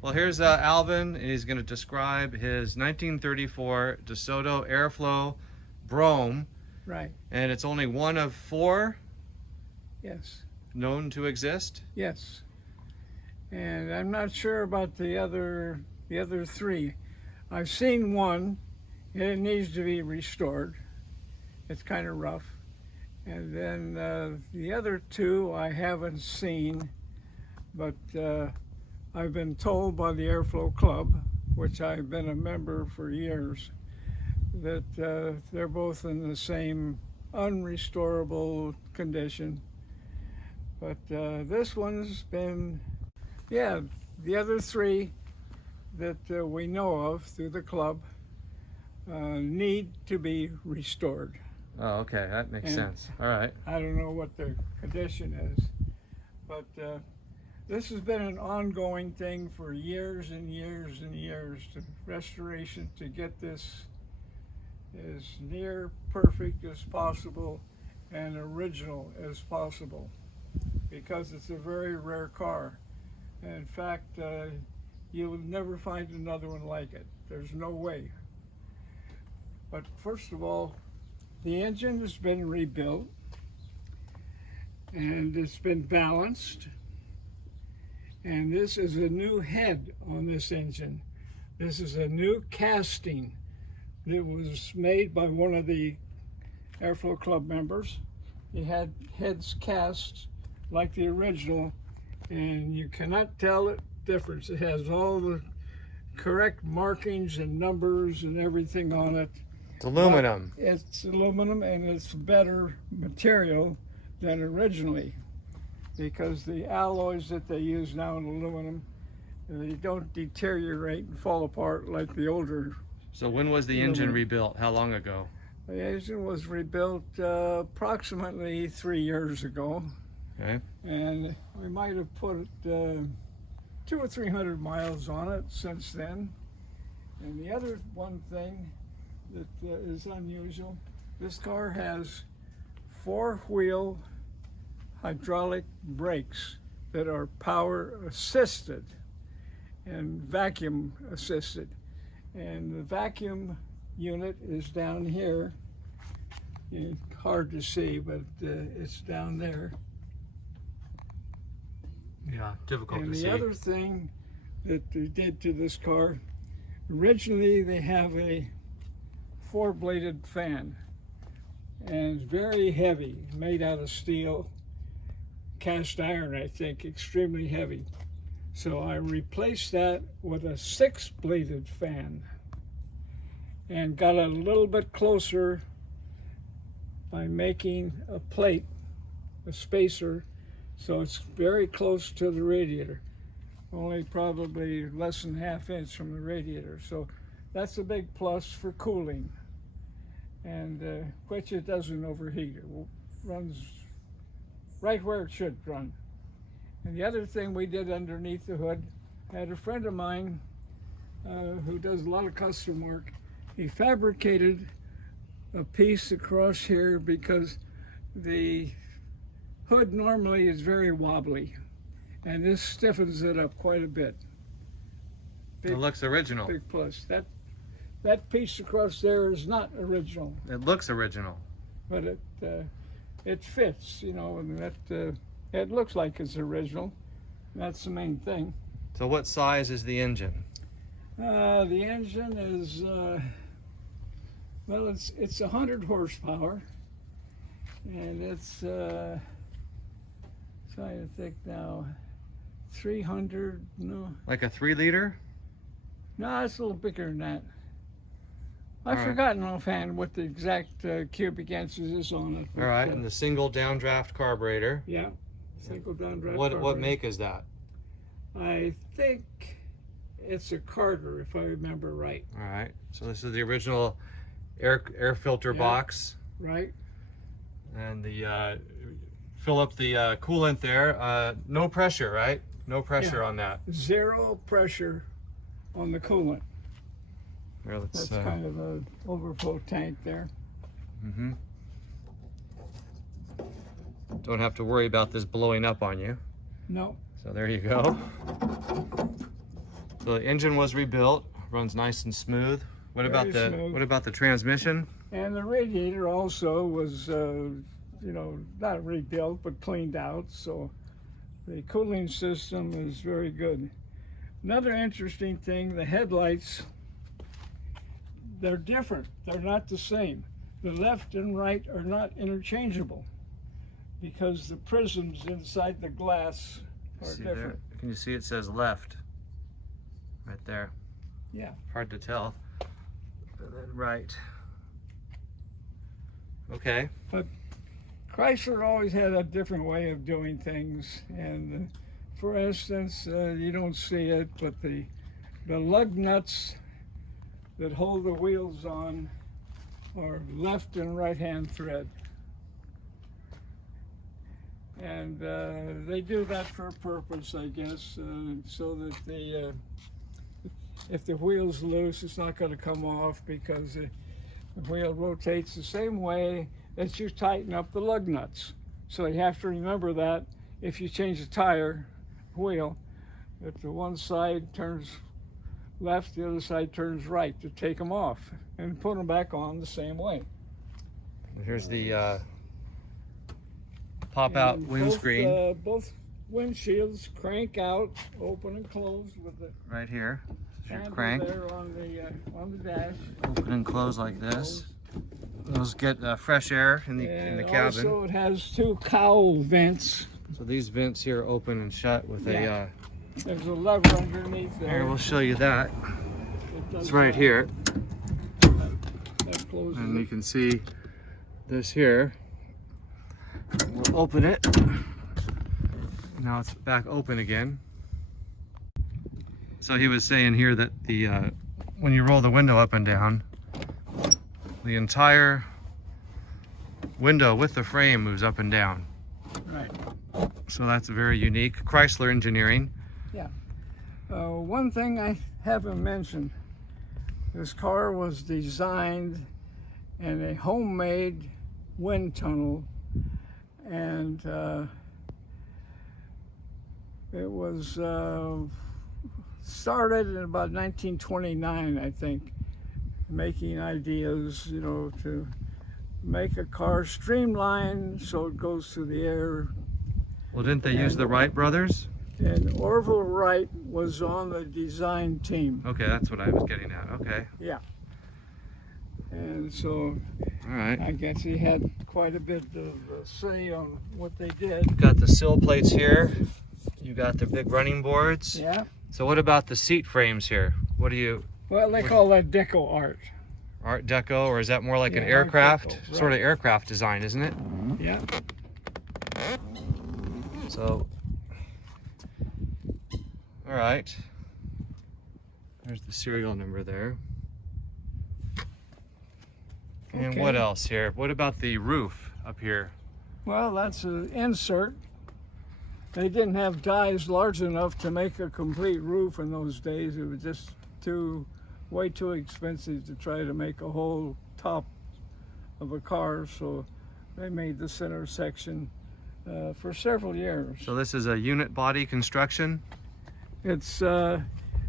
Well, here's Alvin, and he's going to describe his 1934 DeSoto Airflow Brougham. Right. And it's only one of four Yes. known to exist. Yes. And I'm not sure about the other three. I've seen one, and it needs to be restored. It's kind of rough. And then the other two I haven't seen, but I've been told by the Airflow Club, which I've been a member for years, that they're both in the same unrestorable condition. But this one's been, yeah, the other three that we know of through the club need to be restored. Oh, okay, that makes sense. All right. I don't know what their condition is, but this has been an ongoing thing for years and years and years, to restoration, to get this as near perfect as possible and original as possible, because it's a very rare car. And in fact, you'll never find another one like it. There's no way. But first of all, the engine has been rebuilt and it's been balanced. And this is a new head on this engine. This is a new casting that was made by one of the Airflow Club members. It had heads cast like the original, and you cannot tell the difference. It has all the correct markings and numbers and everything on it. It's aluminum. But it's aluminum, and it's better material than originally, because the alloys that they use now in aluminum, they don't deteriorate and fall apart like the older. So when was the engine rebuilt? How long ago? The engine was rebuilt approximately 3 years ago. Okay. And we might have put 200 or 300 miles on it since then. And the other one thing that is unusual, this car has 4-wheel hydraulic brakes that are power assisted and vacuum assisted. And the vacuum unit is down here. It's hard to see, but it's down there. Yeah, difficult And to see. the other thing that they did to this car, originally they have a 4-bladed fan, and it's very heavy, made out of steel, cast iron, I think, extremely heavy. So I replaced that with a 6-bladed fan and got a little bit closer by making a plate, a spacer, so it's very close to the radiator, only probably less than ½ inch from the radiator. So that's a big plus for cooling, and which it doesn't overheat. It runs right where it should run. And the other thing we did underneath the hood, I had a friend of mine who does a lot of custom work. He fabricated a piece across here because the hood normally is very wobbly, and this stiffens it up quite a bit. It looks original. Big plus. That piece across there is not original. It looks original. But it fits, you know, and that it looks like it's original. That's the main thing. So what size is the engine? The engine is well, it's 100 horsepower, and it's trying to think now, 300, no. Like a 3-liter? No, it's a little bigger than that. All I've right. forgotten offhand what the exact cubic inches is on it. All right, and the single downdraft carburetor. Yeah, single downdraft. What make is that? I think it's a Carter, if I remember right. All right, so this is the original air filter box, Right? and the fill up the coolant there. No pressure, right? No pressure on that. Zero pressure on the coolant. Here, let's. That's kind of an overflow tank there. Don't have to worry about this blowing up on you. No. So there you go. So the engine was rebuilt, runs nice and smooth. What about the transmission? And the radiator also was, not rebuilt, but cleaned out. So the cooling system is very good. Another interesting thing, the headlights, they're different. They're not the same. The left and right are not interchangeable because the prisms inside the glass are different. There, can you see it says left right there? Yeah. Hard to tell. And then right. Okay. But Chrysler always had a different way of doing things. And for instance, you don't see it, but the lug nuts that hold the wheels on are left and right hand thread. And they do that for a purpose, I guess, so that if the wheel's loose, it's not going to come off because the wheel rotates the same way that you tighten up the lug nuts. So you have to remember that if you change the tire wheel, if the one side turns left, the other side turns right, to take them off and put them back on the same way. Here's the pop-out windscreen. Both windshields crank out, open and close with the right here. Your handle crank. there on the dash. Open and close like this. Those get fresh air in the cabin. Also, it has two cowl vents. So these vents here open and shut with there's a lever underneath there. Here, we'll show you that. It's right that. here. That closes And it. you can see this here. We'll open it. Now it's back open again. So he was saying here that when you roll the window up and down, the entire window with the frame moves up and down. Right. So that's very unique. Chrysler engineering. Yeah. One thing I haven't mentioned, this car was designed in a homemade wind tunnel, and it was started in about 1929, I think, making ideas, to make a car streamlined so it goes through the air. Well, didn't they use the Wright brothers? And Orville Wright was on the design team. Okay, that's what I was getting at. Okay. Yeah. And so, all right. I guess he had quite a bit of say on what they did. Got the sill plates here. You got the big running boards. Yeah. So what about the seat frames here? What do you? Well, they call that deco art. Art Deco, or is that more like an Art aircraft? Deco, right. Sort of aircraft design, isn't it? Yeah. So, all right. There's the serial number there. And Okay. what else here? What about the roof up here? Well, that's an insert. They didn't have dies large enough to make a complete roof in those days. It was just way too expensive to try to make a whole top of a car. So they made the center section for several years. So this is a unit body construction? It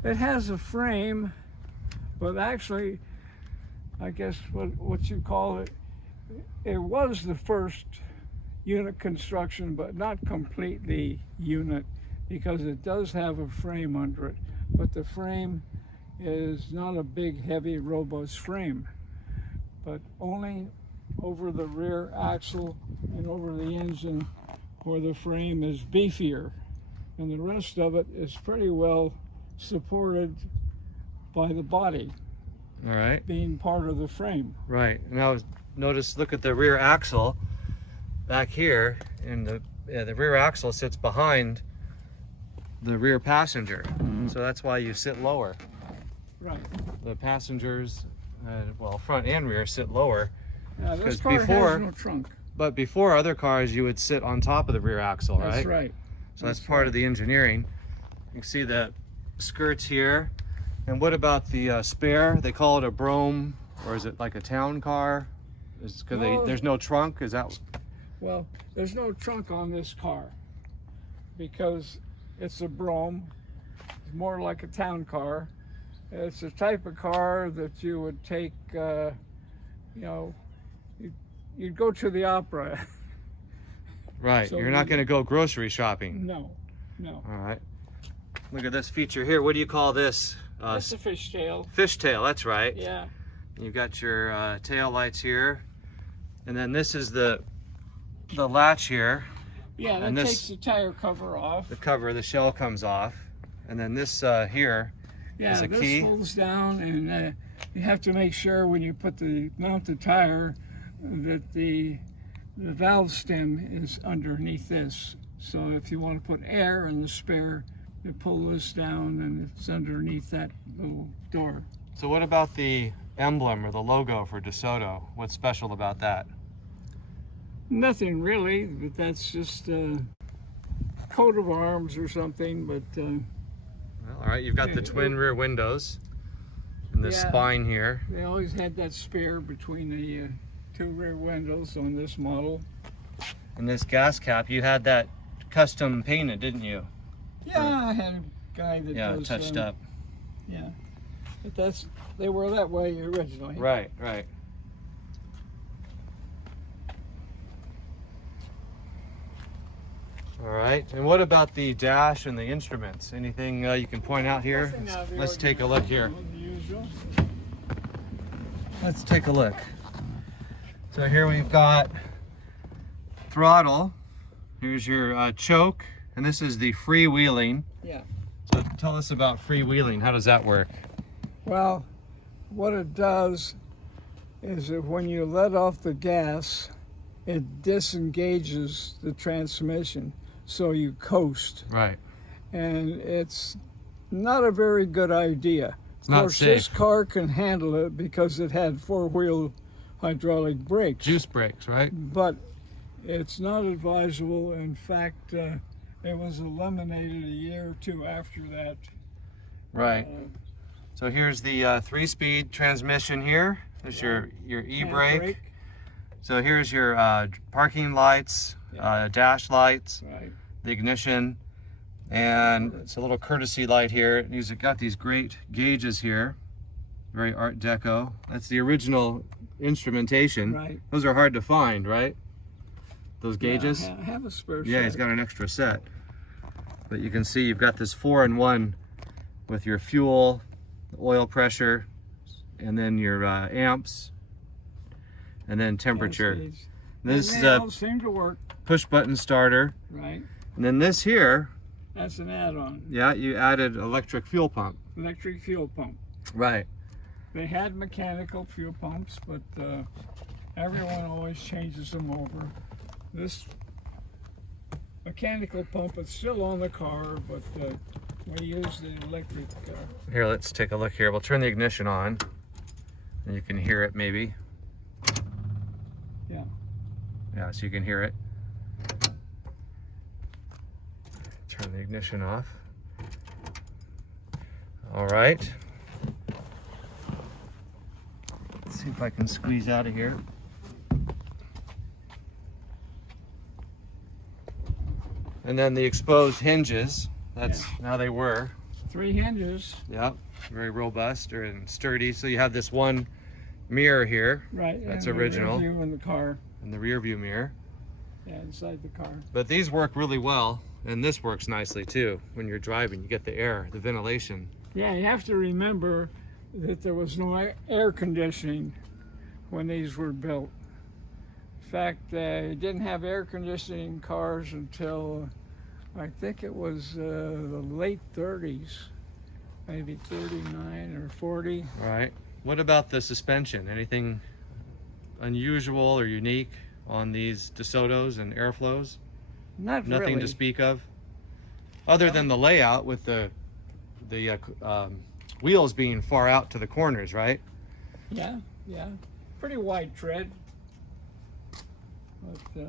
has a frame, but actually, I guess what you call it, it was the first unit construction, but not completely unit, because it does have a frame under it. But the frame is not a big, heavy, robust frame, but only over the rear axle and over the engine where the frame is beefier. And the rest of it is pretty well supported by the body. All right. Being part of the frame. Right. Now notice, look at the rear axle back here, and the rear axle sits behind the rear passenger. So that's why you sit lower. Right. The passengers, well, front and rear, sit lower. Now this Because car before- has no trunk. But before, other cars, you would sit on top of the rear axle, right? That's right. So that's part of the engineering. You can see the skirts here. And what about the spare? They call it a Brougham, or is it like a town car? Because No. there's no trunk, is that? Well, there's no trunk on this car because it's a Brougham. It's more like a town car. It's a type of car that you would take, you know, you'd go to the opera. Right, So you're not going to go grocery shopping. No, no. All right. Look at this feature here. What do you call this? That's a fishtail. Fishtail, that's right. Yeah. You've got your tail lights here. And then this is the latch here. Yeah, that And this- takes the tire cover off. The cover, the shell comes off. And then this here Yeah, is a this key. folds down, and you have to make sure when you mount the tire that the valve stem is underneath this. So if you want to put air in the spare, you pull this down and it's underneath that little door. So what about the emblem or the logo for DeSoto? What's special about that? Nothing really, but that's just a coat of arms or something. But Well, all right, you've got the twin rear windows and the Yeah. spine here. they always had that spare between the two rear windows on this model. And this gas cap, you had that custom painted, didn't you? Yeah, I had a guy that Yeah, does, touched up. Yeah, but they were that way originally. Right, right. All right, and what about the dash and the instruments? Anything you can point out here? Nothing out of the Let's take a look here. ordinary, the usual. Let's take a look. So here we've got throttle. Here's your choke, and this is the freewheeling. Yeah. So tell us about freewheeling. How does that work? Well, what it does is that when you let off the gas, it disengages the transmission, so you coast. Right. And it's not a very good idea. Of not course, safe. this car can handle it because it had four-wheel hydraulic brakes. Juice brakes, right? But it's not advisable. In fact, it was eliminated a year or two after that. Right. So here's the 3-speed transmission here. There's your e-brake. Handbrake. So here's your parking lights, dash lights, Right. the ignition, and it's a little courtesy light here. It's got these great gauges here, very Art Deco. That's the original instrumentation. Right. Those are hard to find, right? Those gauges? Yeah, I have a spare Yeah, set. he's got an extra set. But you can see you've got this 4-in-1 with your fuel, oil pressure, and then your amps, and then temperature. Gas gauge. This And is they a all seem to work. push button starter. Right. And then this here, That's an add-on. yeah, you added electric fuel pump. Electric fuel pump. Right. They had mechanical fuel pumps, but everyone always changes them over. This mechanical pump is still on the car, but we use the electric. Here, let's take a look here. We'll turn the ignition on, and you can hear it maybe. Yeah. Yeah, so you can hear it. Turn the ignition off. All right. Let's see if I can squeeze out of here. And then the exposed hinges, that's how they were. 3 hinges. Yep, very robust and sturdy. So you have this one mirror here, Right. That's and the original. rear view in the car. in the rear view mirror. Yeah, inside the car. But these work really well, and this works nicely too. When you're driving, you get the air, the ventilation. Yeah, you have to remember that there was no air conditioning when these were built. In fact, they didn't have air conditioning cars until I think it was the late 30s, maybe 39 or 40. All right. What about the suspension? Anything unusual or unique on these DeSotos and Airflows? Not Nothing really. to speak of, other than the layout with the wheels being far out to the corners, right? Yeah, yeah. Pretty wide tread. But